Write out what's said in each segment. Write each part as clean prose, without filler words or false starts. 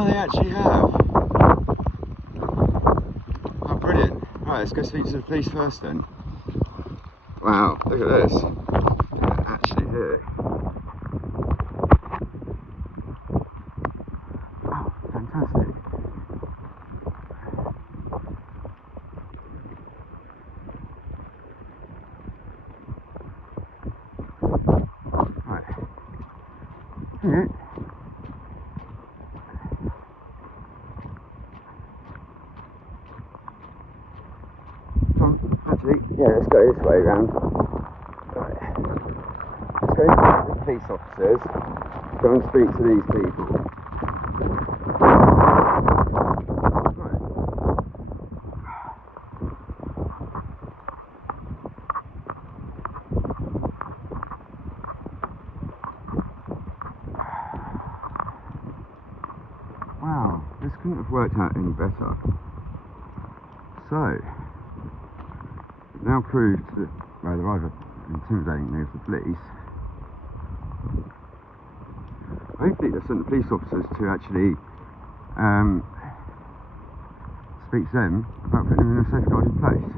Oh, they actually have. Oh, brilliant. Right, let's go speak to the police first then. Wow, look at this. They're actually here. Oh, fantastic. Right. Yeah. Actually, yeah, let's go this way round. Right. Let's go to the police officers, go and speak to these people. Right. Wow, this couldn't have worked out any better. So, now proved that, well, they're either intimidating me as the police. Hopefully they'll send the police officers to actually speak to them about putting them in a safeguarding place.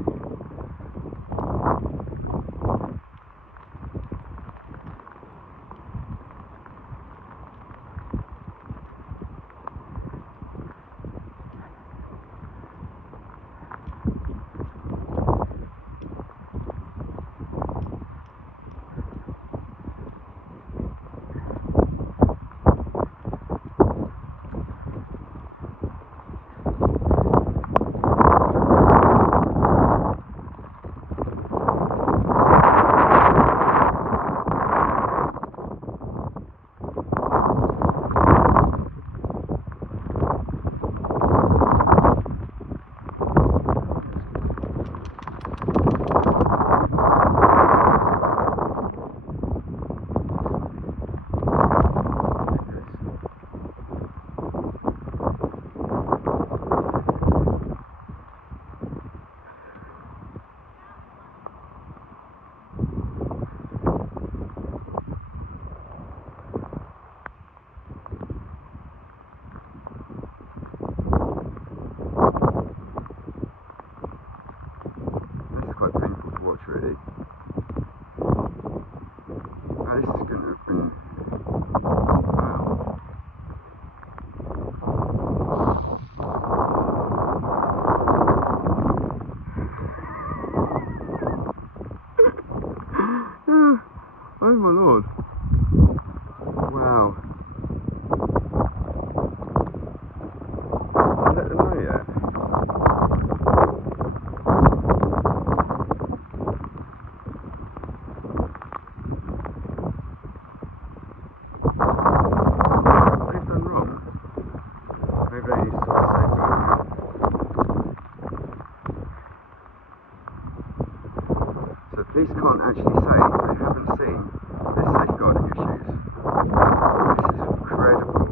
Really. Oh, this is going to have been... Wow. Oh my lord. Wow. Did I let them know yet? Police can't actually say they haven't seen this safeguarding issues. This is incredible.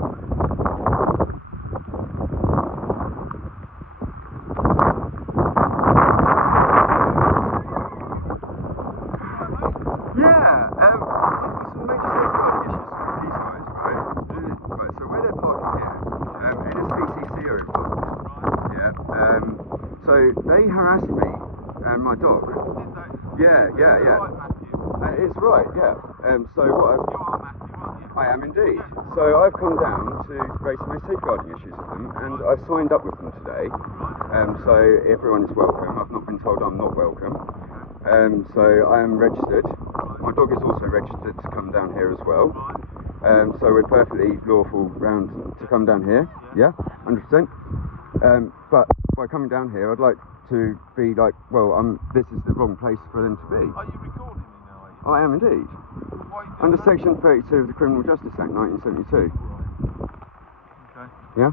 Yeah, some major safeguarding issues for these guys, right? Right, so where they're parking here, NSPCC are involved. Yeah, so they harassed me and my dog. Yeah. It's right, yeah. So what I am indeed. So I've come down to raise my safeguarding issues with them, and I've signed up with them today. So everyone is welcome. I've not been told I'm not welcome. So I am registered. My dog is also registered to come down here as well. So we're perfectly lawful round to come down here. Yeah, 100%. But by coming down here, I'd like to be like, well, this is the wrong place for them to be. Are you recording me now, are you? I am indeed. Under section 32 of the Criminal Justice Act 1972. Okay. Yeah?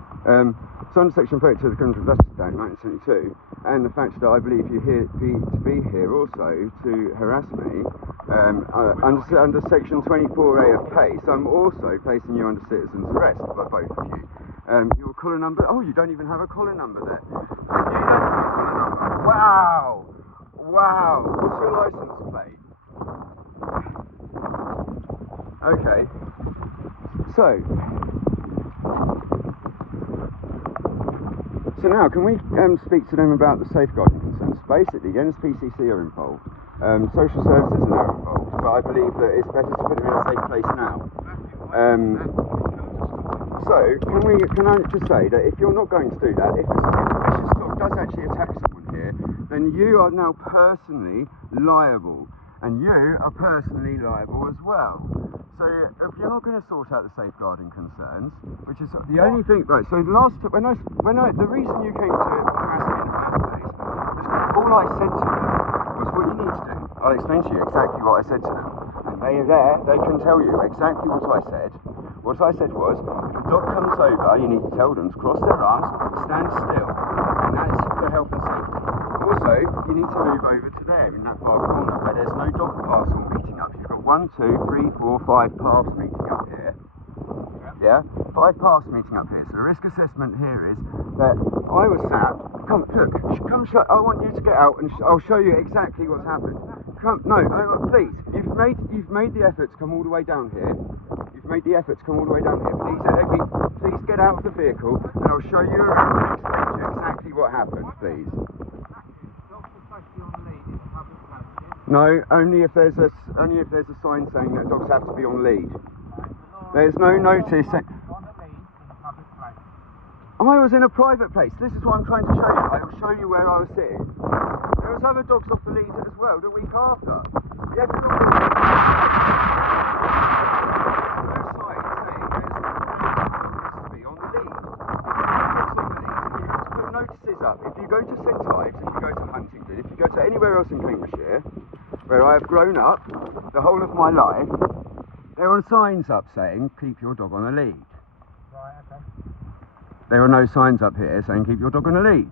So under section 32 of the Criminal Justice Act 1972, and the fact that I believe you to be here also to harass me, under section 24A of PACE, I'm also placing you under citizen's arrest by both of you. Your collar number, oh, you don't even have a collar number there. You don't have a collar number. Wow! Wow! What's your license plate? Okay. So, So now, can we speak to them about the safeguarding concerns? Basically, the NSPCC are involved, social services are now involved, but I believe that it's better to put them in a safe place now. So, can I just say that if you're not going to do that, if a vicious dog does actually attack someone here, then you are now personally liable, and you are personally liable as well. So if you're not going to sort out the safeguarding concerns, which is the only thing, right? So the reason you came to harass me in the first place was because all I said to them was what you need to do. I'll explain to you exactly what I said to them, and they can tell you exactly what I said. What I said was, if a dog comes over, you need to tell them to cross their arms, stand still, and that's for health and safety. Also, you need to move over to there in that far corner where there's no dog paths all meeting up. You've got 1, 2, 3, 4, 5 paths meeting up here. Yeah? 5 paths meeting up here. So the risk assessment here is that I was sat. Come, look, I want you to get out and I'll show you exactly what's happened. Please. You've made the effort to come all the way down here. Made the effort to come all the way down here. Please get out of the vehicle and I'll show you around and explain to you exactly what happened, please. No, only if there's a sign saying that dogs have to be on lead. There's no notice. I was in a private place. This is what I'm trying to show you. I will show you where I was sitting. There was other dogs off the lead as well the week after. Yeah, if you go to St Ives, if you go to Huntingdon, if you go to anywhere else in Cambridgeshire, where I have grown up the whole of my life, there are signs up saying, keep your dog on a lead. Right, okay. There are no signs up here saying, keep your dog on a lead.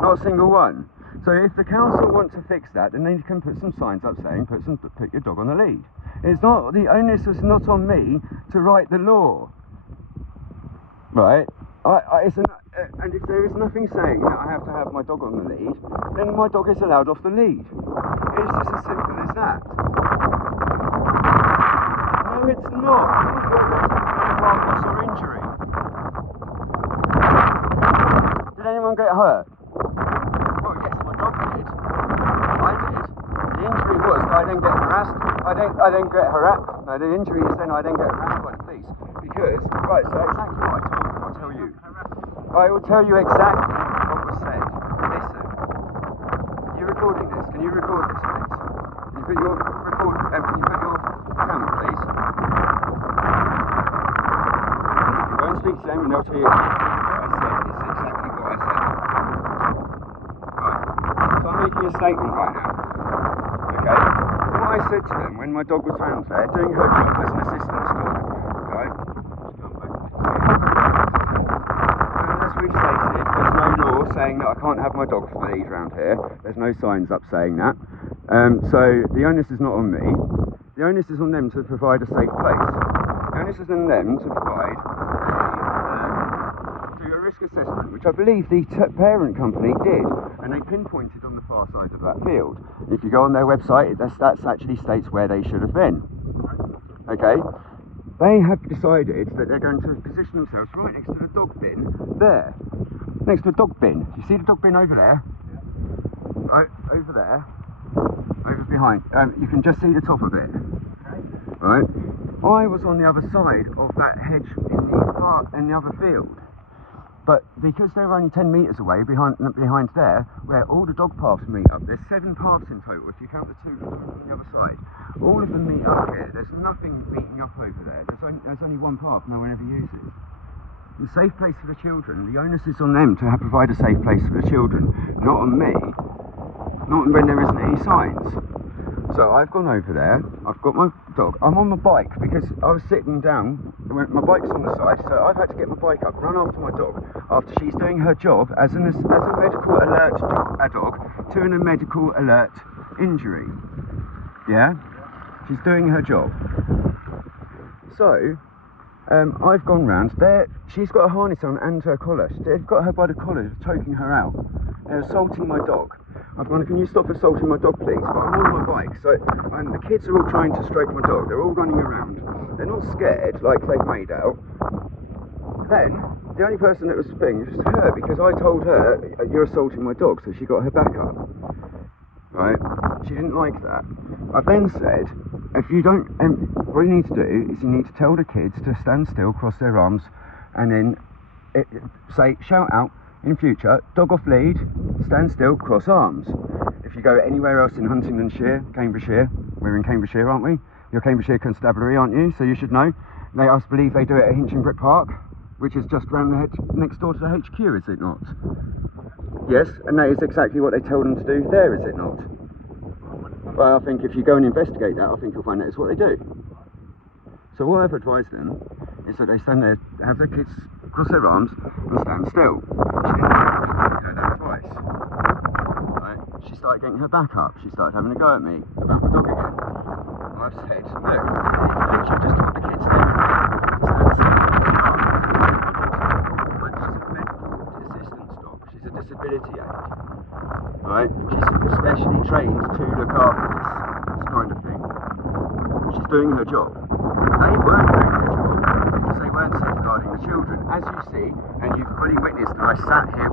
Not a single one. So if the council want to fix that, then they can put some signs up saying, put your dog on a lead. It's not, the onus is not on me to write the law. Right? And if there is nothing saying that I have to have my dog on the lead, then my dog is allowed off the lead. It's just as simple as that. No, it's not. Wild loss or injury. Did anyone get hurt? Well, yes, my dog did. I did. The injury was that I then get harassed. I then get harassed. No, the injury is then I then get harassed by the police. Because, right, so exactly what I told you, I'll tell you. I will tell you exactly what was said. Listen. Are you recording this? Can you record this, please? Can you put your camera, please? Go and speak to them and they'll tell you what I said. It's exactly what I said. Right. So I'm making a statement right now. Okay? What I said to them when my dog was found there doing her job as an assistance dog, right? There's no law saying that I can't have my dog for the lead round here. There's no signs up saying that. So the onus is not on me. The onus is on them to provide a safe place. The onus is on them to provide do a risk assessment, which I believe the parent company did, and they pinpointed on the far side of that field. If you go on their website, that actually states where they should have been. Okay? They have decided that they're going to position themselves right next to the dog bin there. Next to the dog bin. You see the dog bin over there? Yeah. Right, over there. Over behind. You can just see the top of it. Okay. Right? I was on the other side of that hedge in the other field. But because they were only 10 metres away behind there, where all the dog paths meet up, there's 7 paths in total, if you count the 2 from the other side. All of them meet up here. There's nothing meeting up over there. There's only one path no one ever uses. The safe place for the children, the onus is on them to provide a safe place for the children, not on me, not when there isn't any signs. So I've gone over there, I've got my dog, I'm on my bike because I was sitting down, my bike's on the side, so I've had to get my bike up, run after my dog, after she's doing her job as a medical alert dog to a medical alert injury. Yeah? She's doing her job. So, I've gone round there, she's got a harness on and her collar, they've got her by the collar, choking her out, they're assaulting my dog. I've gone, can you stop assaulting my dog please? But I'm on my bike, and the kids are all trying to stroke my dog, they're all running around, they're not scared like they've made out, then the only person that was thing was her, because I told her, you're assaulting my dog, so she got her back up. Right? She didn't like that. I then said, if you don't, what you need to do is you need to tell the kids to stand still, cross their arms, and then shout out in future, dog off lead, stand still, cross arms. If you go anywhere else in Huntingdonshire, Cambridgeshire, we're in Cambridgeshire, aren't we? You're Cambridgeshire Constabulary, aren't you? So you should know. I believe they do it at Hinchingbrook Park, which is just around next door to the HQ, is it not? Yes, and that is exactly what they tell them to do there, is it not? Well, I think if you go and investigate that, I think you'll find that is what they do. So what I've advised them is that they stand there, have their kids cross their arms and stand still. She didn't take that advice. Right? She started getting her back up. She started having a go at me about my dog again. I've said, look, you just told the kids there and stand still. She's a disability aid, right? She's specially trained to look after this kind of thing. She's doing her job. They weren't doing their job because they weren't safeguarding the children. As you see, and you've fully witnessed that I sat here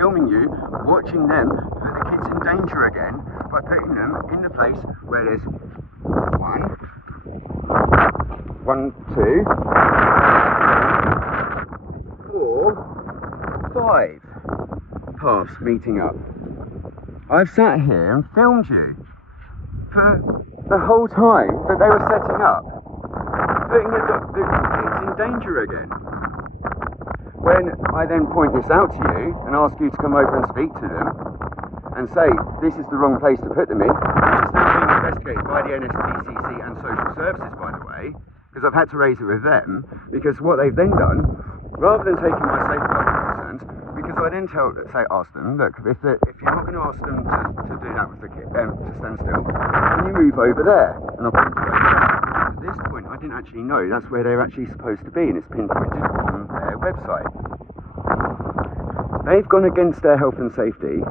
filming you, watching them put the kids in danger again by putting them in the place where there's 1, 2, 4, 5 paths meeting up. I've sat here and filmed you for the whole time that they were setting up, putting the kids in danger again. When I then point this out to you and ask you to come over and speak to them and say this is the wrong place to put them in, which is now being investigated by the NSPCC and social services, by the way, because I've had to raise it with them, because what they've then done, rather than taking my safeguarding concerns, because I then ask them, look, if you're not going to ask them to do that with the kid, to stand still, can you move over there? And I'll point over there. At this point, I didn't actually know that's where they're actually supposed to be, and it's pinpointed on their website. They've gone against their health and safety,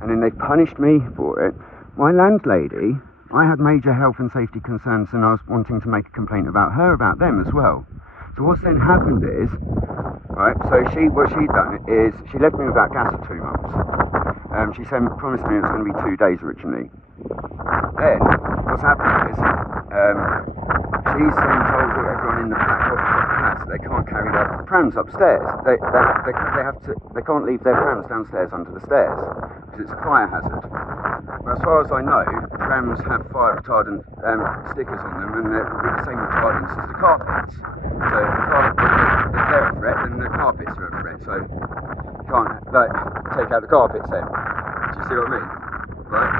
and then they've punished me for it. My landlady, I had major health and safety concerns, and I was wanting to make a complaint about her, about them as well. So what's then happened is, right, so what she'd done is, she left me without gas for 2 months. She promised me it was going to be 2 days originally. Then, what's happened is, she's then told everyone in the flats they can't carry their prams upstairs. They can't leave their prams downstairs under the stairs, because it's a fire hazard. But as far as I know, prams have fire retardant stickers on them, and they're the same retardants as the carpets. So if they're a threat, then the carpets are a threat. So you can't take out the carpets then. Do you see what I mean? Right?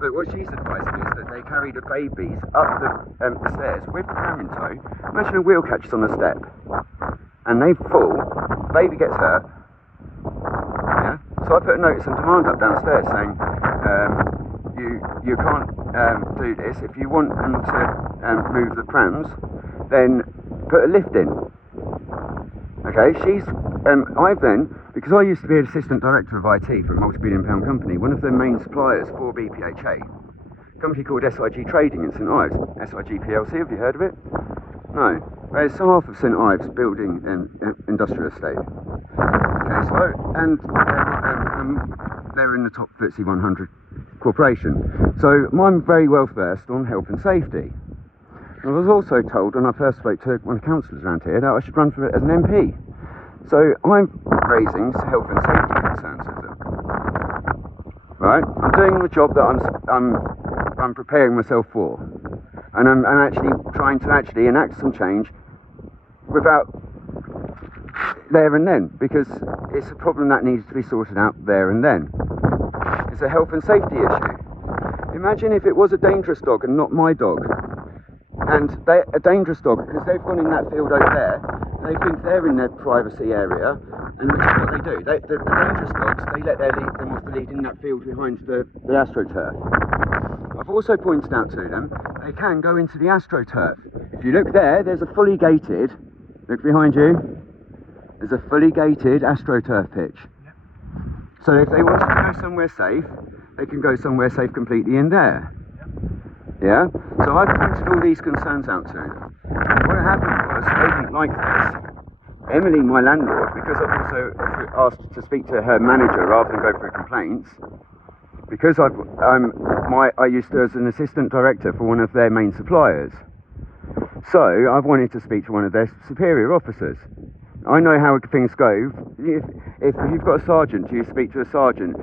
But what she's advising is that they carry the babies up the stairs with the pram in tow. Imagine a wheel catches on a step, and they fall. The baby gets hurt. Yeah. So I put a notice of demand up downstairs saying, you can't do this. If you want them to move the prams, then put a lift in. Okay, I've then, because I used to be an assistant director of IT for a multi-billion-pound company, one of their main suppliers for Bpha, a company called SIG Trading in St Ives, SIG PLC, have you heard of it? No, it's half of St Ives building industrial estate. Okay, so, and they're in the top FTSE 100 corporation. So I'm very well versed on health and safety. I was also told when I first spoke to one of the councillors around here that I should run for it as an MP. So I'm raising health and safety concerns with them. Right? I'm doing the job that I'm preparing myself for, and I'm actually trying to enact some change without there and then, because it's a problem that needs to be sorted out there and then. It's a health and safety issue. Imagine if it was a dangerous dog and not my dog. And a dangerous dog, because they've gone in that field over there, and they think they're in their privacy area, and this is what they do. The dangerous dogs, they let them off the lead in that field behind the AstroTurf. I've also pointed out to them, they can go into the AstroTurf. If you look there, there's a fully gated, look behind you, there's a fully gated AstroTurf pitch. Yep. So if they wanted to go somewhere safe, they can go somewhere safe completely in there. Yeah? So I've pointed all these concerns out to them. What happened was, they didn't like this. Emily, my landlord, because I've also asked to speak to her manager rather than go through complaints, because I used to as an assistant director for one of their main suppliers. So I've wanted to speak to one of their superior officers. I know how things go. If you've got a sergeant, do you speak to a sergeant?